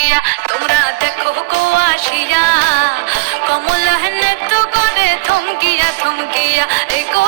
আসিয়া তোমরা দেখো গো আসিয়া কমলা হেনে তো করে থমকিয়া থমকিয়া এ গো